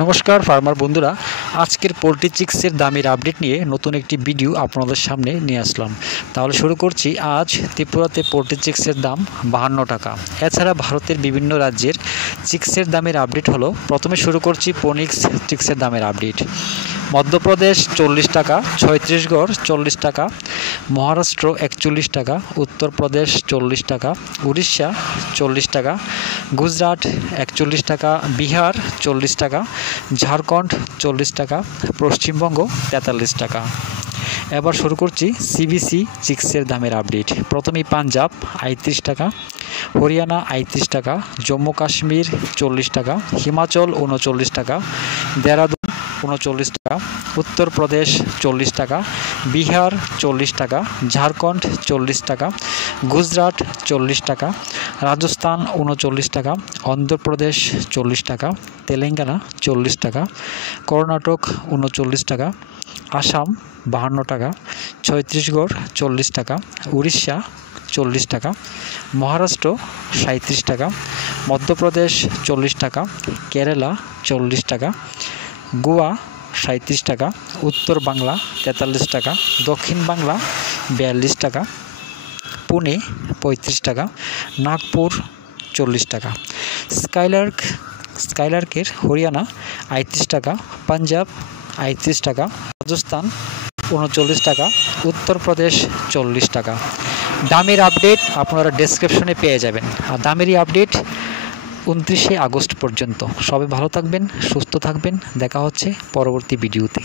নমস্কার ফার্মার বন্ধুরা, আজকের পোলট্রি চিক্সের দামের আপডেট নিয়ে নতুন একটি ভিডিও আপনাদের সামনে নিয়ে আসলাম। তাহলে শুরু করছি। আজ ত্রিপুরাতে পোলট্রি চিক্সের দাম 52 টাকা। এছাড়া ভারতের বিভিন্ন রাজ্যের চিক্সের দামের আপডেট হলো। প্রথমে শুরু করছি ফোনিক্স চিক্সের দামের আপডেট। মধ্যপ্রদেশ 40 টাকা, ছত্তিশগড় 40 টাকা, মহারাষ্ট্র 41 টাকা, উত্তরপ্রদেশ 40 টাকা, উড়িষ্যা 40 টাকা, গুজরাট 41 টাকা, বিহার 40 টাকা, ঝাড়খণ্ড 40 টাকা, পশ্চিমবঙ্গ 43 টাকা। এবার শুরু করছি সিবিসি চিক্সের দামের আপডেট। প্রথমেই পাঞ্জাব 38 টাকা, হরিয়ানা 38 টাকা, জম্মু কাশ্মীর 40 টাকা, হিমাচল 39 টাকা, দেরাদুন 39 টাকা, উত্তরপ্রদেশ 40 টাকা, বিহার 40 টাকা, ঝাড়খণ্ড 40 টাকা, গুজরাট 40 টাকা, রাজস্থান 39 টাকা, অন্ধ্রপ্রদেশ 40 টাকা, তেলেঙ্গানা 40 টাকা, কর্ণাটক 39 টাকা, আসাম 52 টাকা, ছত্তিশগড় 40 টাকা, উড়িষ্যা 40 টাকা, মহারাষ্ট্র 37 টাকা, মধ্যপ্রদেশ 40 টাকা, কেরালা 40 টাকা, গোয়া 37 টাকা, উত্তর বাংলা 43 টাকা, দক্ষিণ বাংলা 42 টাকা, পুনে 35 টাকা, নাগপুর 40 টাকা। স্কাইলার্কের হরিয়ানা 38 টাকা, পাঞ্জাব 38 টাকা, রাজস্থান 39 টাকা, উত্তরপ্রদেশ 40 টাকা। দামের আপডেট আপনারা ডেসক্রিপশনে পেয়ে যাবেন। আর দামেরই আপডেট 29 আগস্ট পর্যন্ত। সবাই ভালো থাকবেন, সুস্থ থাকবেন। দেখা হচ্ছে পরবর্তী ভিডিওতে।